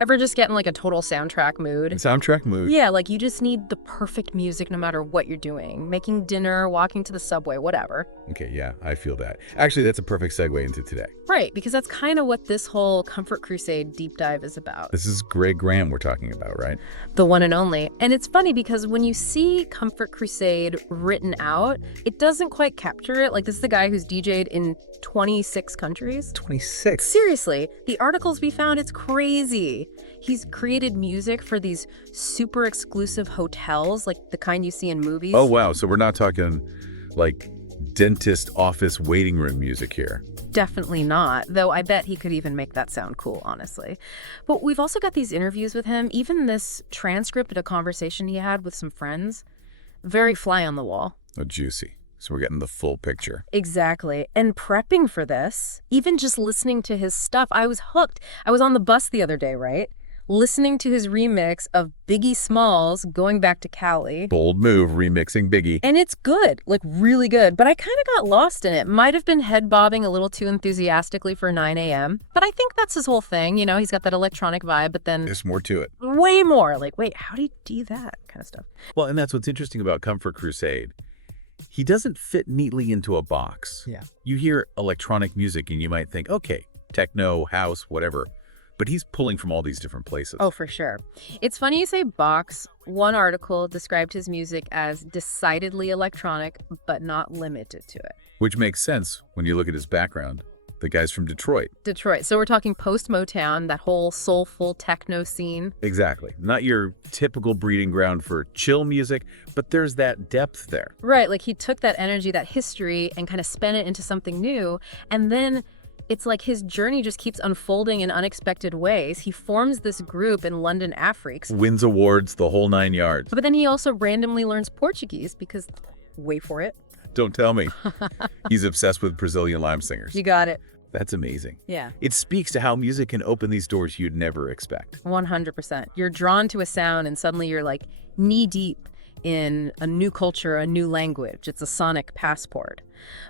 Ever just get in like a total soundtrack mood? Soundtrack mood. Yeah, like you just need the perfect music no matter what you're doing. Making dinner, walking to the subway, whatever. Okay, yeah, I feel that. Actually, that's a perfect segue into today. Right, because that's kind of what this whole Comfort Crusade deep dive is about. This is Greg Graham we're talking about, right? The one and only. And it's funny because when you see Comfort Crusade written out, it doesn't quite capture it. Like, this is the guy who's DJ'd in 26 countries. 26. Seriously, the articles we found, it's crazy. He's created music for these super exclusive hotels, like the kind you see in movies. Oh, wow. So we're not talking like dentist office waiting room music here. Definitely not, though I bet he could even make that sound cool, honestly. But we've also got these interviews with him, even this transcript of a conversation he had with some friends. Very fly on the wall. Oh, juicy. So we're getting the full picture. Exactly. And prepping for this, even just listening to his stuff, I was hooked. I was on the bus the other day, right? Listening to his remix of Biggie Smalls, Going Back to Cali. Bold move, remixing Biggie. And it's good, like really good. But I kind of got lost in it. Might have been head bobbing a little too enthusiastically for 9 a.m. But I think that's his whole thing. You know, he's got that electronic vibe, but then There's more to it. way more. Like, wait, how do you do that kind of stuff? Well, and that's what's interesting about Comfort Crusade. He doesn't fit neatly into a box. Yeah. You hear electronic music and you might think, okay, techno, house, whatever. But he's pulling from all these different places. Oh, for sure. It's funny you say box. One article described his music as decidedly electronic, but not limited to it. Which makes sense when you look at his background. The guy's from Detroit. Detroit. So we're talking post-Motown, that whole soulful techno scene. Exactly. Not your typical breeding ground for chill music, but there's that depth there. Right, like he took that energy, that history, and kind of spun it into something new. And then it's like his journey just keeps unfolding in unexpected ways. He forms this group in London Afriques. Wins awards, the whole 9 yards. But then he also randomly learns Portuguese because, wait for it. Don't tell me. He's obsessed with Brazilian lime singers. You got it. That's amazing. Yeah. It speaks to how music can open these doors you'd never expect. 100%. You're drawn to a sound and suddenly you're like knee deep in a new culture, a new language. It's a sonic passport.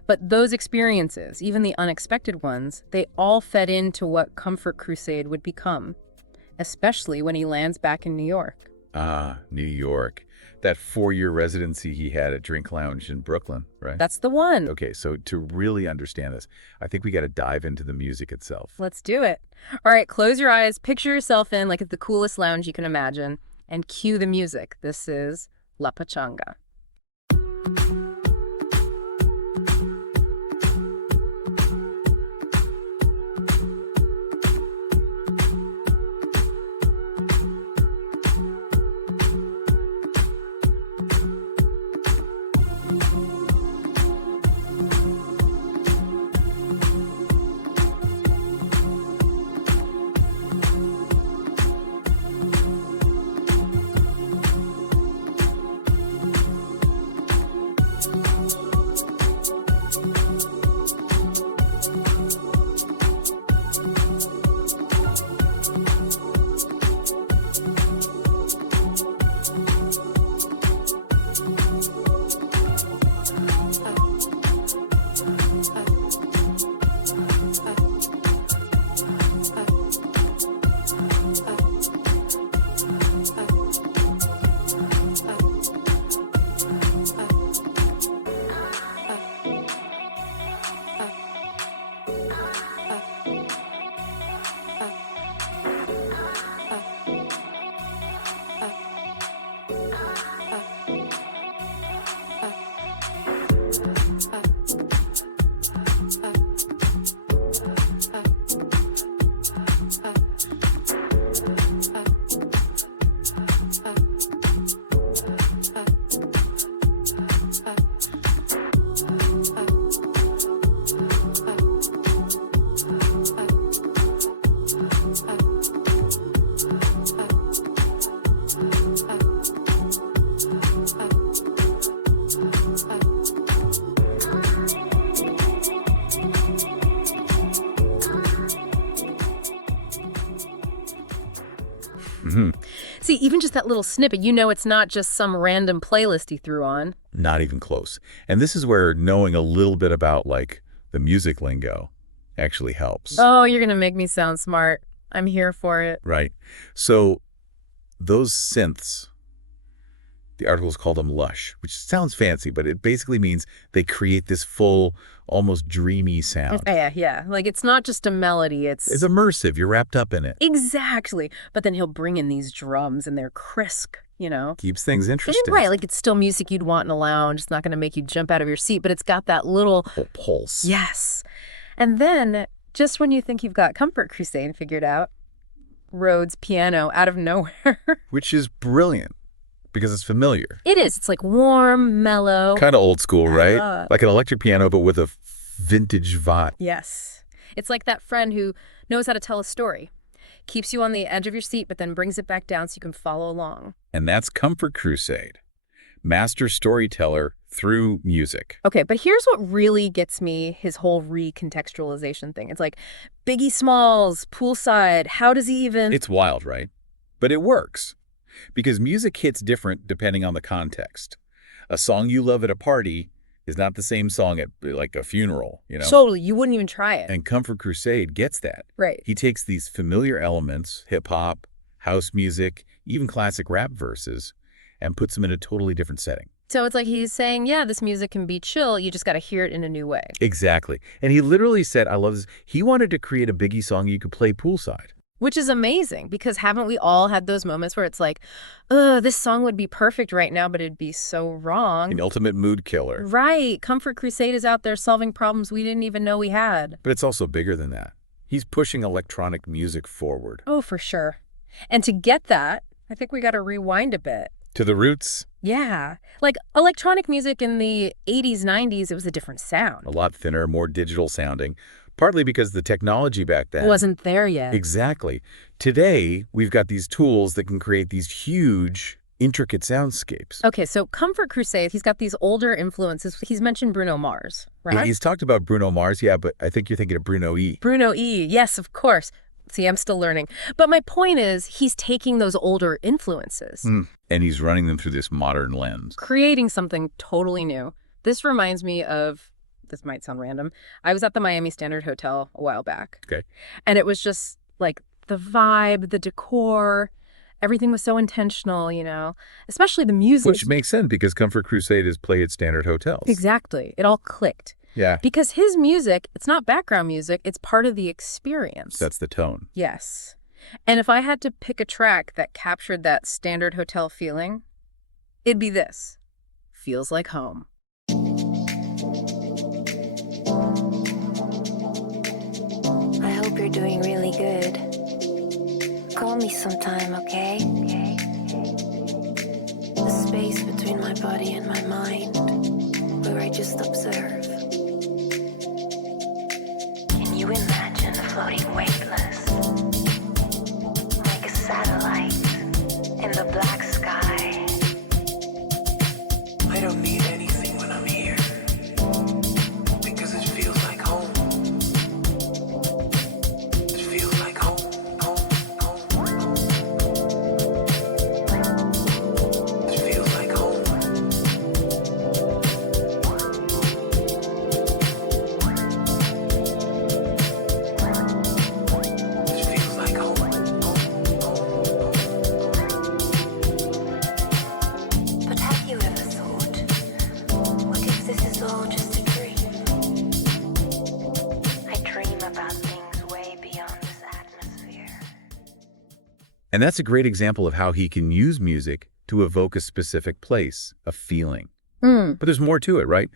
But those experiences, even the unexpected ones, they all fed into what Comfort Crusade would become, especially when he lands back in New York. Ah, New York. That 4-year residency he had at Drink Lounge in Brooklyn, right? That's the one. Okay, so to really understand this, I think we got to dive into the music itself. Let's do it. All right, close your eyes, picture yourself in like the coolest lounge you can imagine, and cue the music. This is La Pachanga. See, even just that little snippet, you know it's not just some random playlist he threw on. Not even close. And this is where knowing a little bit about, like, the music lingo actually helps. Oh, you're going to make me sound smart. I'm here for it. Right. So those synths, the articles call them lush, which sounds fancy, but it basically means they create this full, almost dreamy sound. Yeah. Like, it's not just a melody, It's immersive. You're wrapped up in it. Exactly. But then he'll bring in these drums, and they're crisp, Keeps things interesting. Right, like it's still music you'd want in a lounge. It's not going to make you jump out of your seat, but it's got that little Pulse. Yes. And then, just when you think you've got Comfort Crusade figured out, Rhodes piano out of nowhere. Which is brilliant because it's familiar. It is. It's like warm, mellow. Kind of old school, right? Like an electric piano, but with a vintage vibe. Yes. It's like that friend who knows how to tell a story. Keeps you on the edge of your seat, but then brings it back down so you can follow along. And that's Comfort Crusade. Master storyteller through music. Okay, but here's what really gets me, his whole recontextualization thing. It's like, Biggie Smalls, poolside, how does he even... It's wild, right? But it works. Because music hits different depending on the context. A song you love at a party is not the same song at, like, a funeral, Totally, you wouldn't even try it. And Comfort Crusade gets that. Right. He takes these familiar elements, hip-hop, house music, even classic rap verses, and puts them in a totally different setting. So it's like he's saying, yeah, this music can be chill, you just got to hear it in a new way. Exactly. And he literally said, I love this, he wanted to create a Biggie song you could play poolside. Which is amazing, because haven't we all had those moments where it's like, this song would be perfect right now, but it'd be so wrong. An ultimate mood killer. Right. Comfort Crusade is out there solving problems we didn't even know we had. But it's also bigger than that. He's pushing electronic music forward. Oh, for sure. And to get that, I think we got to rewind a bit. To the roots. Yeah. Like, electronic music in the 80s, 90s, it was a different sound. A lot thinner, more digital sounding. Partly because the technology back then wasn't there yet. Exactly. Today, we've got these tools that can create these huge, intricate soundscapes. Okay, so Comfort Crusade, he's got these older influences. He's mentioned Bruno Mars, right? He's talked about Bruno Mars, yeah, but I think you're thinking of Bruno E. Bruno E, yes, of course. See, I'm still learning. But my point is, he's taking those older influences. And he's running them through this modern lens. Creating something totally new. This reminds me of... This might sound random. I was at the Miami Standard Hotel a while back. Okay. And it was just like the vibe, the decor, everything was so intentional, especially the music. Which makes sense because Comfort Crusade is played at standard hotels. Exactly. It all clicked. Yeah. Because his music, it's not background music, it's part of the experience. That's the tone. Yes. And if I had to pick a track that captured that standard hotel feeling, it'd be this. Feels like home. I hope you're doing really good. Call me sometime, okay? The space between my body and my mind, where I just observe. Can you imagine floating weightless, like a satellite in the black sky? I don't need anything when I'm here, because it feels like home. It feels like home, home, home. It feels like home. It feels like home. But have you ever thought, what if this is all just a dream? I dream about things way beyond this atmosphere. And that's a great example of how he can use music to evoke a specific place, a feeling. But there's more to it, right?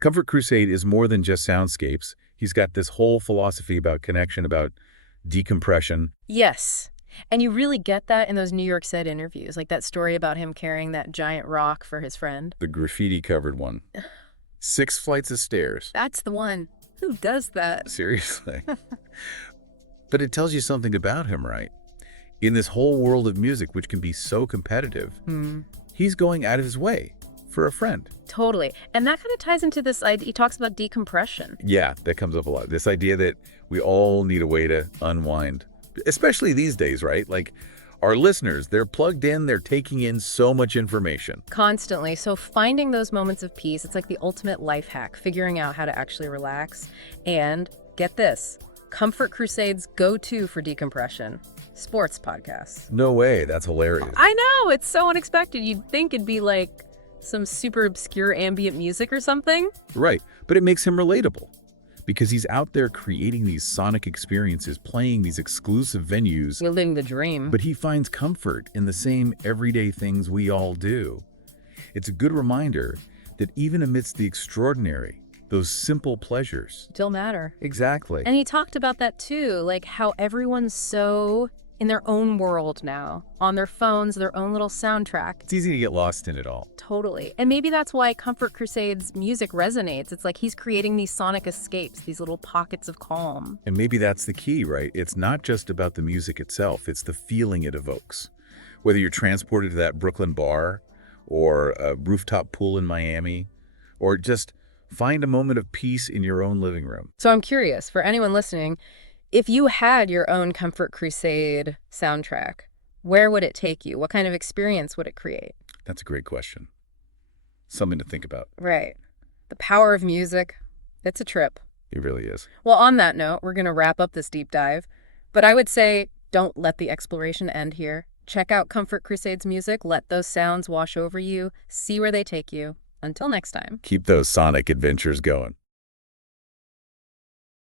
Comfort Crusade is more than just soundscapes. He's got this whole philosophy about connection, about decompression. Yes. And you really get that in those New York Set interviews, like that story about him carrying that giant rock for his friend. The graffiti-covered one. 6 flights of stairs. That's the one. Who does that? Seriously. But it tells you something about him, right? In this whole world of music, which can be so competitive, he's going out of his way for a friend. Totally. And that kind of ties into this idea. He talks about decompression. Yeah, that comes up a lot. This idea that we all need a way to unwind, especially these days, right? Like our listeners, they're plugged in, they're taking in so much information. Constantly. So finding those moments of peace, it's like the ultimate life hack, figuring out how to actually relax and, get this, Comfort Crusade's go-to for decompression. Sports podcasts. No way, that's hilarious. I know, it's so unexpected. You'd think it'd be like some super obscure ambient music or something. Right, but it makes him relatable because he's out there creating these sonic experiences, playing these exclusive venues, Living the dream. but he finds comfort in the same everyday things we all do. It's a good reminder that even amidst the extraordinary, those simple pleasures. Still matter. Exactly. And he talked about that too, like how everyone's so in their own world now, on their phones, their own little soundtrack. It's easy to get lost in it all. Totally. And maybe that's why Comfort Crusade's music resonates. It's like he's creating these sonic escapes, these little pockets of calm. And maybe that's the key, right? It's not just about the music itself, it's the feeling it evokes. Whether you're transported to that Brooklyn bar, or a rooftop pool in Miami, or just find a moment of peace in your own living room. So I'm curious, for anyone listening, if you had your own Comfort Crusade soundtrack, where would it take you? What kind of experience would it create? That's a great question. Something to think about. Right. The power of music. It's a trip. It really is. Well, on that note, we're going to wrap up this deep dive. But I would say don't let the exploration end here. Check out Comfort Crusade's music. Let those sounds wash over you. See where they take you. Until next time. Keep those sonic adventures going.